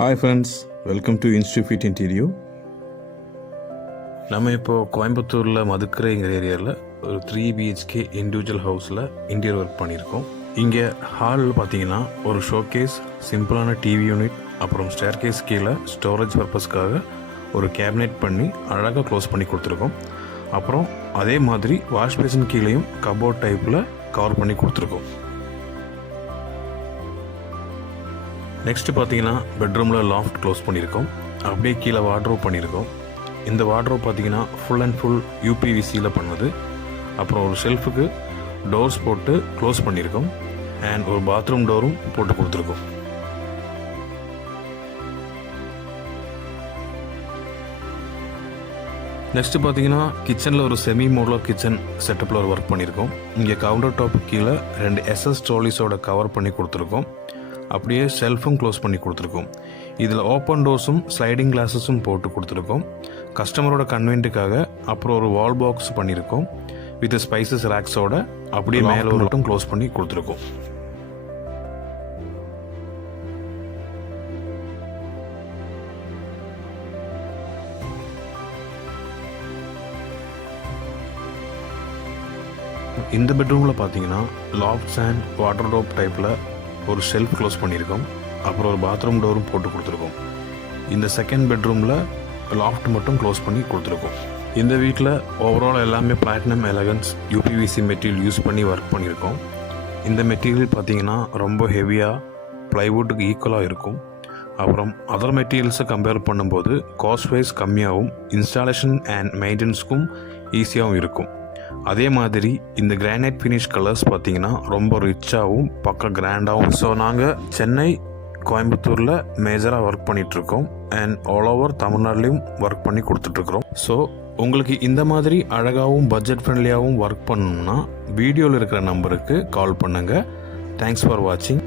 Hi friends, welcome to Institute Interior. நம்ம இப்போது கோயம்புத்தூரில் மதுக்கரைங்கிற ஏரியாவில் ஒரு 3 BHK இண்டிவிஜுவல் ஹவுஸில் இன்டீரியர் ஒர்க் பண்ணியிருக்கோம். இங்கே ஹாலில் பார்த்தீங்கன்னா ஒரு ஷோகேஸ், சிம்பிளான டிவி யூனிட், அப்புறம் ஸ்டேர் கேஸ் கீழே ஸ்டோரேஜ் பர்பஸ்க்காக ஒரு கேபினெட் பண்ணி அழகாக க்ளோஸ் பண்ணி கொடுத்துருக்கோம். அப்புறம் அதே மாதிரி வாஷ் பேசின் கீழேயும் கபோர்ட் டைப்பில் கவர் பண்ணி கொடுத்துருக்கோம். நெக்ஸ்ட்டு பார்த்தீங்கன்னா பெட்ரூமில் லாஃப்ட் க்ளோஸ் பண்ணியிருக்கோம். அப்படியே கீழே வார்ட்ரோப் பண்ணியிருக்கோம். இந்த வார்ட்ரோப் பார்த்தீங்கன்னா ஃபுல் அண்ட் ஃபுல் யூபிவிசியில் பண்ணது. அப்புறம் ஒரு ஷெல்ஃபுக்கு டோர்ஸ் போட்டு க்ளோஸ் பண்ணியிருக்கோம். அண்ட் ஒரு பாத்ரூம் டோரும் போட்டு கொடுத்துருக்கோம். நெக்ஸ்ட்டு பார்த்தீங்கன்னா கிச்சனில் ஒரு செமி மோடுலர் கிச்சன் செட்டப்பில் ஒரு ஒர்க் பண்ணியிருக்கோம். இங்கே கவுண்டர் டாப்பு கீழே 2 SS ட்ராலிஸோட கவர் பண்ணி கொடுத்துருக்கோம். அப்படியே ஷெல்ஃபும் க்ளோஸ் பண்ணி கொடுத்துருக்கோம். இதில் ஓப்பன் டோர்ஸும் ஸ்லைடிங் கிளாஸஸும் போட்டு கொடுத்துருக்கோம். கஸ்டமரோட கன்வென்ட்டுக்காக அப்புறம் ஒரு வால் பாக்ஸ் பண்ணியிருக்கோம் வித் ஸ்பைசஸ் ரேக்ஸோட. அப்படியே மேலே ஒரு மட்டும் க்ளோஸ் பண்ணி கொடுத்துருக்கோம். இந்த பெட்ரூமில் பார்த்தீங்கன்னா லாஃப்ட்ஸ் அண்ட் வாட்டர்டோப் டைப்பில் ஒரு ஷெல்ஃப் க்ளோஸ் பண்ணியிருக்கோம். அப்புறம் ஒரு பாத்ரூம் டோரும் போட்டு கொடுத்துருக்கோம். இந்த செகண்ட் பெட்ரூமில் லாஃப்ட் மட்டும் க்ளோஸ் பண்ணி கொடுத்துருக்கோம். இந்த வீட்டில் ஓவரால் எல்லாமே platinum elegance UPVC material use பண்ணி ஒர்க் பண்ணியிருக்கோம். இந்த மெட்டீரியல் பார்த்திங்கன்னா ரொம்ப ஹெவியாக ப்ளைவுட்டுக்கு ஈக்குவலாக இருக்கும். அப்புறம் அதர் மெட்டீரியல்ஸை கம்பேர் பண்ணும்போது காஸ்ட் வைஸ் கம்மியாகவும் இன்ஸ்டாலேஷன் அண்ட் மெயின்டெனன்ஸ்க்கும் ஈஸியாகவும் இருக்கும். அதே மாதிரி இந்த கிரானைட் ஃபினிஷ் கலர்ஸ் பார்த்திங்கன்னா ரொம்ப ரிச்சாகவும் பக்கம் கிராண்டாகவும். ஸோ நாங்கள் சென்னை, கோயம்புத்தூரில் மேஜராக ஒர்க் பண்ணிகிட்ருக்கோம். அண்ட் ஆல் ஓவர் தமிழ்நாடுலேயும் ஒர்க் பண்ணி கொடுத்துட்ருக்குறோம். ஸோ உங்களுக்கு இந்த மாதிரி அழகாகவும் பட்ஜெட் ஃப்ரெண்ட்லியாகவும் ஒர்க் பண்ணணும்னா வீடியோவில் இருக்கிற நம்பருக்கு கால் பண்ணுங்கள். தேங்க்ஸ் ஃபார் வாட்சிங்.